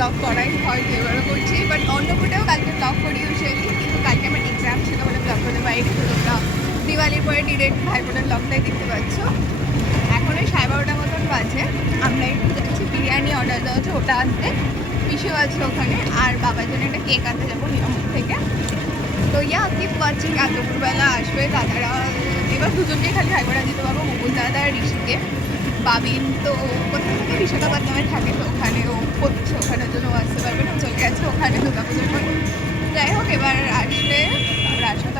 Blog করাই হয়, এবারও করছি বাট অন্য ফুটেও কালকে ব্লগ করি ইউজুয়ালি কিন্তু কালকে আমার এক্সাম ছিল বলে ব্লগ করতে পারিনি, তো তোমরা দিওয়ালির পরে ডিরেক্ট ভাই ফোটার ব্লগটাই দেখতে পাচ্ছ। এখন ওই সাড়ে বারোটা মতন বাজে, আমরা একটু যাচ্ছি বিরিয়ানি অর্ডার দেওয়া হচ্ছে, ওটা আনতে। পিসিও আছে ওখানে, আর বাবার জন্য একটা কেক আনতে যাব নিয়মক থেকে। তো ইয়া কিপ ওয়াচিং আর দুপুরবেলা আসবে দাদারা, এবার দুজনকে খালি হাইকোড়া দিতে পারব, মুকুল দাদা আর ঋষিকে। বাবিন তো কোথাও থেকে? বিশাখাবাদ নামে থাকে, তো ওখানে ও ওখানের জন্য আসতে পারবে না চলে গেছে, ওখানে যাই হোক, এবার আমরা আসলে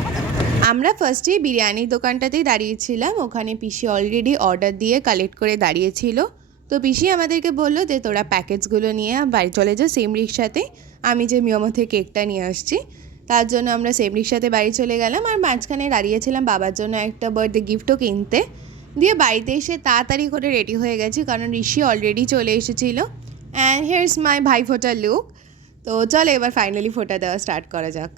আমরা ফার্স্টেই বিরিয়ানির দোকানটাতেই দাঁড়িয়েছিলাম, ওখানে পিসি অলরেডি অর্ডার দিয়ে কালেক্ট করে দাঁড়িয়েছিল। তো পিসি আমাদেরকে বলল যে, তোরা প্যাকেটসগুলো নিয়ে বাড়ি চলে যা সেম রিক্সাতে, আমি যে মিয়মো থেকে কেকটা নিয়ে আসছি। তার জন্য আমরা সেম রিক্সাতে বাড়ি চলে গেলাম, আর মাঝখানে দাঁড়িয়েছিলাম বাবার জন্য একটা বার্থডে গিফটও কিনতে। দিয়ে বাড়িতে এসে তাড়াতাড়ি করে রেডি হয়ে গেছি, কারণ ঋষি অলরেডি চলে এসেছিল। অ্যান্ড হেয়ার্স মাই ভাই ফোটার লুক তো চলো এবার ফাইনালি ফোটা দেওয়া স্টার্ট করা যাক।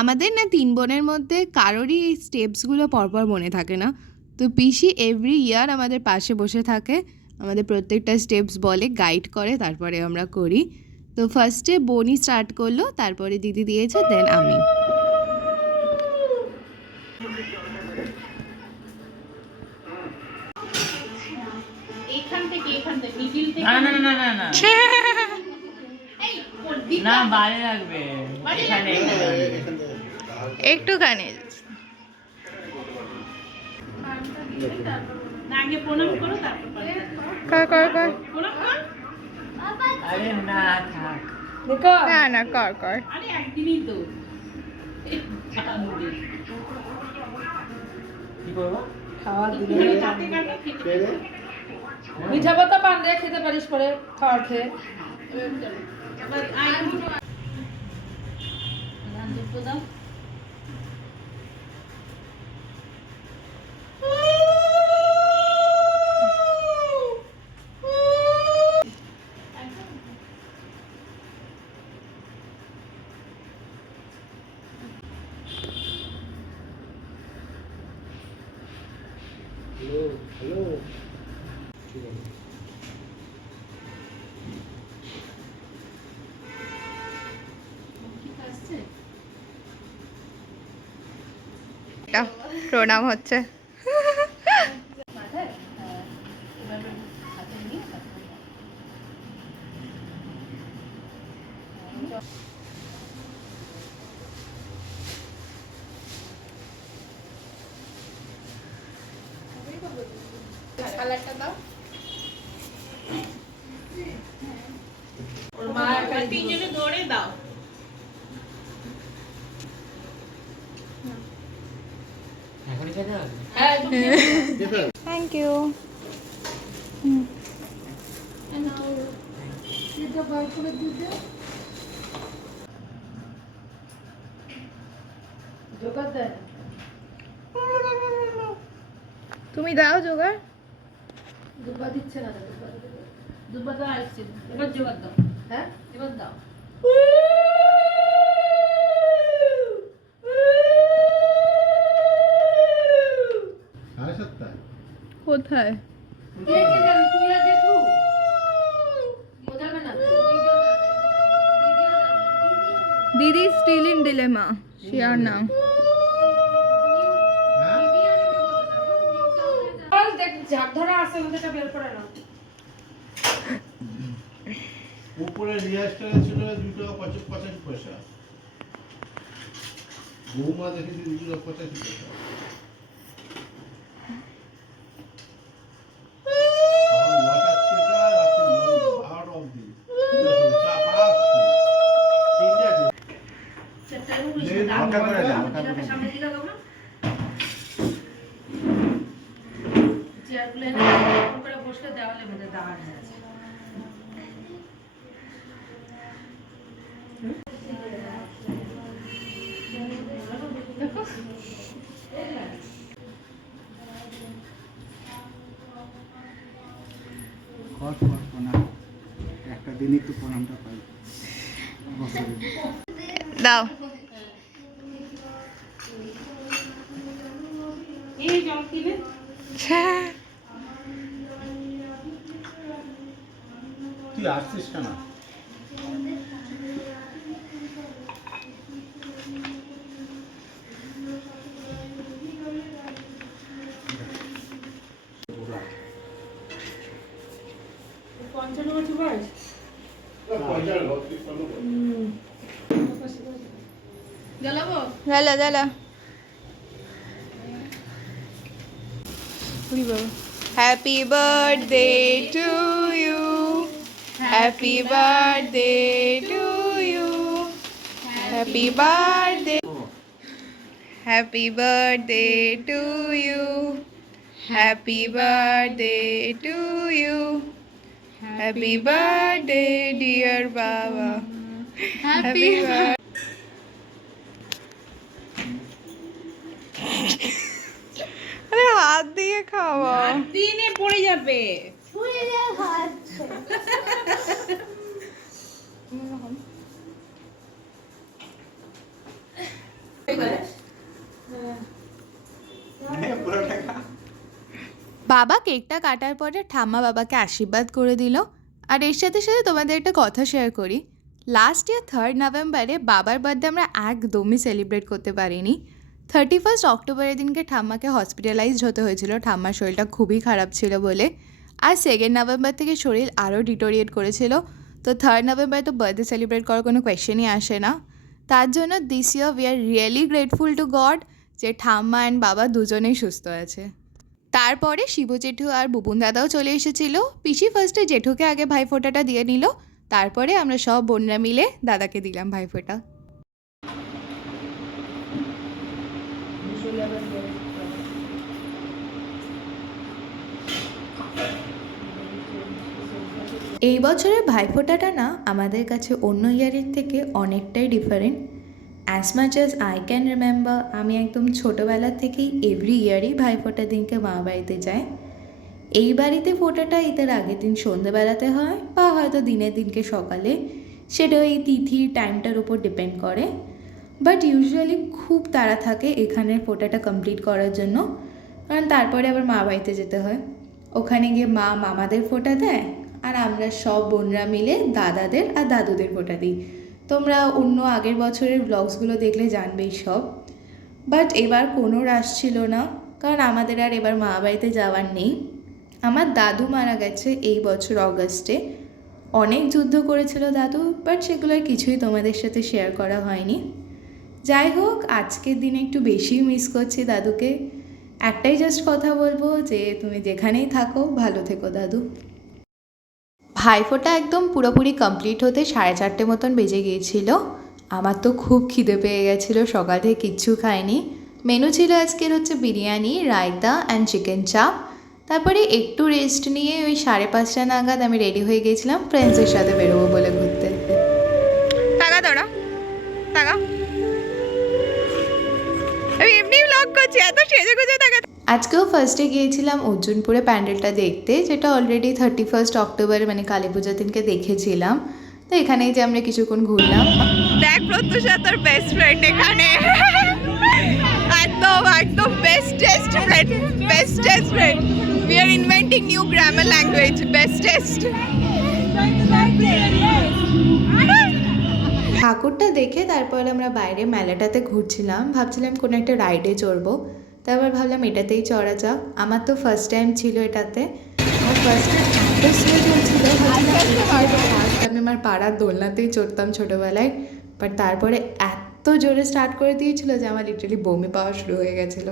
আমাদের না তিন বোনের মধ্যে কারোরই এই স্টেপসগুলো পরপর মনে থাকে না। তো পিসি এভরি ইয়ার আমাদের পাশে বসে থাকে। আমাদের প্রত্যেকটা স্টেপস বলে গাইড করে, তারপরে আমরা করি। তো ফার্স্টে বনি স্টার্ট করল, তারপরে দিদি দিয়েছে দেন আমি। এইখান থেকে এখান থেকে মিডিল থেকে। না না না বাইরে এখানে। একটুখানি। না, আগে প্রণাম করো তারপর কর কর কর। প্রণাম কর। আরে না থাক। না না কর কর। আরে একদিনই তো। কি করব? তুমি কাটে কাটে খেতে। পারো। মিঠা পাতা পান রে খেতে পারিস পরে খাওয়ার খেয়ে। এবার আয় দুটো প্রণাম হচ্ছে। ওর মা একা তিনজনে ধরে দাও এখনই খেতে হবে হ্যাঁ একটু খেয়ে নে। থ্যাংক ইউ জোগাড় দে তুমি দাও জোগাড়। দুব্বা দিচ্ছে না দুব্বা। দাও আসছে এবার জোগাড় দাও। হ্যাঁ? এবার দাও। কোথায়? দিদি স্টিল ইন ডিলেমা হ্যাঁ করে নাও। উপরে রিয়াস্টারে ছিল দুই টাকা পঁচাশি পঁচাশি পয়সা। বৌমা দেখেছি দুই টাকা পঁচাশি পয়সা। ঘর ফর প্রণাম একটা দিনই তো প্রণামটা পাই। দাও। তুই আসছিস কেন? পঞ্চান্ন বছর বয়স জ্বালাবো জ্বালা জ্বালা happy birthday to you happy birthday to you happy birthday happy birthday to you happy birthday to you happy birthday dear বাবা হ্যাপি আরে হাত দিয়ে খাওয়া দিনে পড়ে যাবে। বাবা কেকটা কাটার পরে ঠাম্মা বাবাকে আশীর্বাদ করে দিল। আর এর সাথে সাথে তোমাদের একটা কথা শেয়ার করি। লাস্ট ইয়ার থার্ড নভেম্বরে বাবার বার্থডে আমরা একদমই সেলিব্রেট করতে পারিনি। থার্টি ফার্স্ট অক্টোবরের দিনকে ঠাম্মাকে হসপিটালাইজড হতে হয়েছিল। ঠাম্মার শরীরটা খুবই খারাপ ছিল বলে। আর সেকেন্ড নভেম্বর থেকে শরীর আরও ডিটোরিয়েট করেছিল। তো থার্ড নভেম্বরে তো বার্থডে সেলিব্রেট করার কোনো কোয়েশ্চেনই আসে না। তার জন্য this year we are really grateful to God যে ঠাম্মা অ্যান্ড বাবা দুজনেই সুস্থ আছে। তারপরে শিবু জেঠু আর বুবুন দাদাও চলে এসেছিল। পিসি ফার্স্টে জেঠুকে আগে ভাইফোঁটাটা দিয়ে নিল। তারপরে আমরা সব বোনরা মিলে দাদাকে দিলাম ভাইফোঁটা। এই বছরের ভাইফোঁটাটা না আমাদের কাছে অন্য ইয়ারের থেকে অনেকটাই different as much as I can remember আমি একদম ছোটোবেলা থেকেই এভরি ইয়ারই ভাইফোঁটার দিনকে মা বাড়িতে যাই। এই বাড়িতে ফোটাটা ঈদের আগের দিন সন্ধেবেলাতে হয় বা হয়তো দিনের দিনকে সকালে। সেটা ওই তিথির টাইমটার উপর ডিপেন্ড করে। বাট ইউজুয়ালি খুব তাড়া থাকে এখানের ফোটাটা কমপ্লিট করার জন্য। কারণ তারপরে আবার মা বাড়িতে যেতে হয়। ওখানে গিয়ে মা মামাদের ফোটা দেয় আর আমরা সব বোনরা মিলে দাদাদের আর দাদুদের ফোটা দিই। তোমরা অন্য আগের বছরের ব্লগসগুলো দেখলে জানবেই সব। বাট এবার কোনো রাশ ছিল না, কারণ আমাদের আর এবার মা বাড়িতে যাওয়ার নেই। আমার দাদু মারা গেছে এই বছর অগস্টে অনেক যুদ্ধ করেছিল দাদু বাট সেগুলোর কিছুই তোমাদের সাথে শেয়ার করা হয়নি। যাই হোক, আজকের দিনে একটু বেশি মিস করছি দাদুকে। একটাই জাস্ট কথা বলব যে, তুমি যেখানেই থাকো, ভালো থেকো দাদু। ভাইফোঁটা একদম পুরোপুরি কমপ্লিট হতে সাড়ে চারটে মতন বেজে গিয়েছিল। আমার তো খুব খিদে পেয়ে গেছিল, সকাল থেকে কিচ্ছু খাইনি। মেনু ছিল আজকের হচ্ছে বিরিয়ানি, রায়তা অ্যান্ড চিকেন চাপ তারপরে একটু রেস্ট নিয়ে ওই সাড়ে পাঁচটা নাগাদ আমি রেডি হয়ে গেছিলাম ফ্রেন্ডসের সাথে বেরোবো বলে ঘুরতে। টাকা তোরা টাকা আমি এমনি ব্লগ করছি, এত সেজে গুজে আজকেও ফার্স্টে গিয়েছিলাম অর্জুনপুরে প্যান্ডেলটা দেখতে যেটা অলরেডি থার্টি ফার্স্ট অক্টোবরে মানে কালী পুজোর দিনকে দেখেছিলাম। তো এখানেই যে আমরা কিছুক্ষণ ঘুরলাম। দেখ প্রত্যুষা তোর বেস্ট ফ্রেন্ড এখানে। একদম একদম bestest friend bestest friend we are inventing new grammar language bestest ঠাকুরটা দেখে তারপরে আমরা বাইরে মেলাটাতে ঘুরছিলাম। ভাবছিলাম কোনো একটা রাইডে চড়বো। তারপর ভাবলাম এটাতেই চড়া যাক। আমার তো ফার্স্ট টাইম ছিল এটাতে। আর ফার্স্ট টাইম আমার পাড়ার দোলনাতেই চড়তাম ছোটোবেলায়। বাট তারপরে এত জোরে স্টার্ট করে দিয়েছিল যে আমার লিটারালি বমি পাওয়া শুরু হয়ে গেছিল।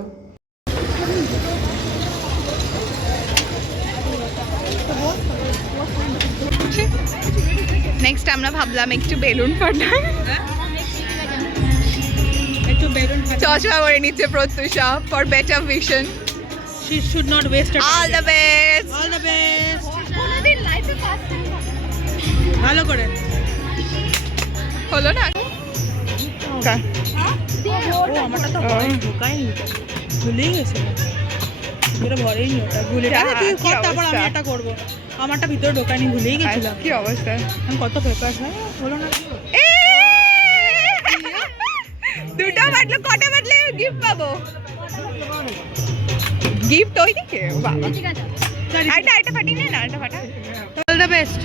নেক্সট আমরা ভাবলাম একটু বেলুন ফাটাই। চশমা করে নিচ্ছে Pratyusha for better vision she should not waste all the best all the best ভালো করে। হলো না? আমারটা তো ভরে ভুলেই গেছে ভিতরে ভুলে কর আমারটা ঢোকায়নি ভুলেই গেছিলাম। কি অবস্থা? কত হয়? হলো না। দুটো বাটলো কটা বাটলে গিফট পাবো? গিফট ওই দিকে? বাবা। আরেকটা আরেকটা ফাটি নে না আরেকটা ফাটা। অল দ্য বেস্ট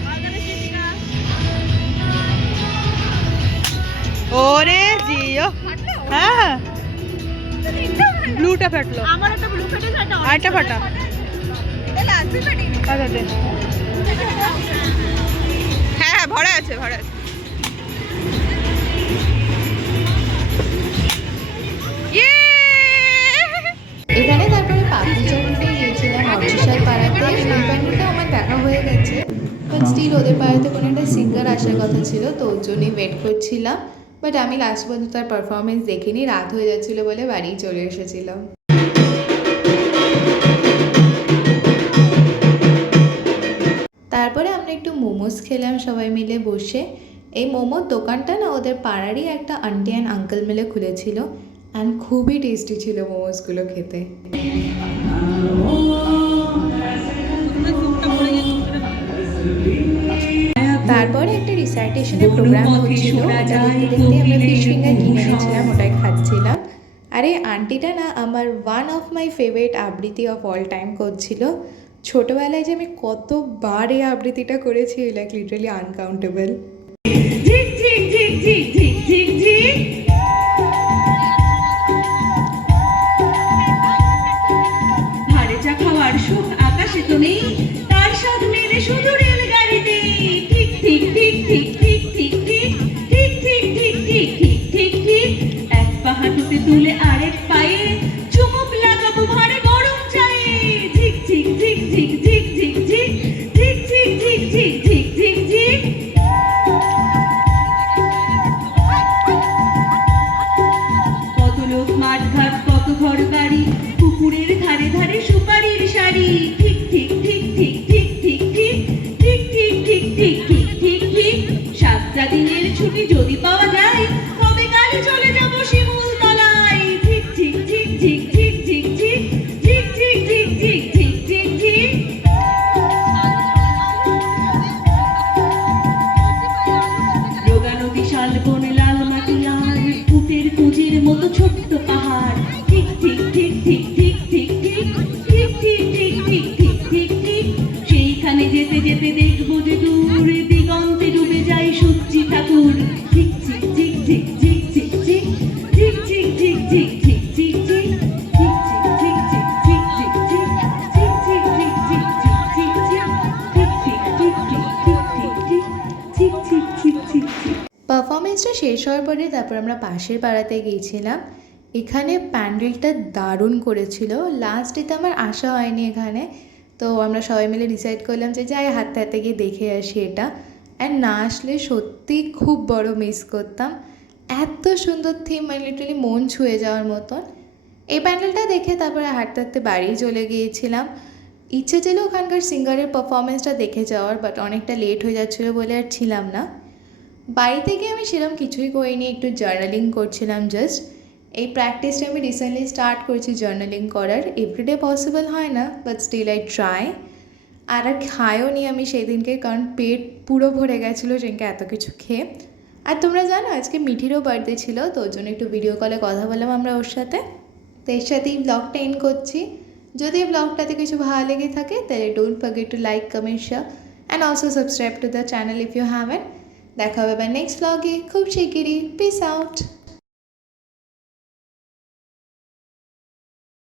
ওরে জিও। হ্যাঁ। ব্লুটা ফাটলো। আমার একটা ব্লু ফেটেছে একটা আরেকটা ফাটা। এটা লাস্ট ফাটিনি আচ্ছা দে। হ্যাঁ, হ্যাঁ ভরা আছে ভরা আছে। স্টিল ওদের পাড়াতে কোনো একটা সিঙ্গার আসার কথা ছিল, তো ওর জন্যই ওয়েট করছিলাম। বাট আমি লাস্ট পর্যন্ত তার পারফরমেন্স দেখিনি, রাত হয়ে যাচ্ছিল বলে বাড়ি চলে এসেছিলাম। তারপরে আমরা একটু মোমোস খেলাম সবাই মিলে বসে। এই মোমোর দোকানটা না ওদের পাড়ারই একটা আন্টি অ্যান্ড আঙ্কেল মিলে খুলেছিল। অ্যান্ড খুবই টেস্টি ছিল মোমোসগুলো খেতে। তারপরে একটা রিসাইটেশনের প্রোগ্রাম হচ্ছিল ওটাই খাচ্ছিলাম। আরে, আন্টিটা না আমার ওয়ান অফ মাই ফেভারিট আবৃত্তি অফ অল টাইম করছিল। ছোটোবেলায় যে আমি কতবার এই আবৃত্তিটা করেছি লাইক লিটারালি আনকাউন্টেবল আকাশে তো নেই। ঠিক শেষ হওয়ার পরে তারপর আমরা পাশের পাড়াতে গিয়েছিলাম। এখানে প্যান্ডেলটা দারুণ করেছিল। লাস্ট ডেতে আমার আসা হয়নি এখানে। তো আমরা সবাই মিলে ডিসাইড করলাম যে যাই হাতে হাতে গিয়ে দেখে আসি এটা। অ্যান্ড না আসলে সত্যি খুব বড় মিস করতাম। এত সুন্দর থিম মানে লিটারালি মন ছুঁয়ে যাওয়ার মতন। এই প্যান্ডেলটা দেখে তারপরে হাঁটতে হাঁটতে বাড়ি চলে গিয়েছিলাম। ইচ্ছে ছিল ওখানকার সিঙ্গারের পারফরমেন্সটা দেখে যাওয়ার বাট অনেকটা লেট হয়ে যাচ্ছিল বলে আর ছিলাম না। বাড়িতে গিয়ে আমি সেরকম কিছুই করিনি, একটু জার্নালিং করছিলাম জাস্ট এই প্র্যাকটিসটা আমি রিসেন্টলি স্টার্ট করেছি জার্নালিং করার। এভরিডে পসিবল হয় না বাট স্টিল আই ট্রাই আর আর খায়ও নি আমি সেই দিনকে কারণ পেট পুরো ভরে গেছিল, সেদিনকে এত কিছু খেয়ে। আর তোমরা জানো, আজকে মিঠিরও বার্থডে ছিল, তো ওর জন্য একটু ভিডিও কলে কথা বললাম আমরা ওর সাথে। তো এর সাথেই ব্লগটা এন্ড করছি। যদি এই ব্লগটাতে কিছু ভালো লেগে থাকে, তাহলে don't forget to like comment share and also subscribe to the channel if you haven দেখা হবে বা নেক্সট ব্লগে খুব শিগগিরই. Piece out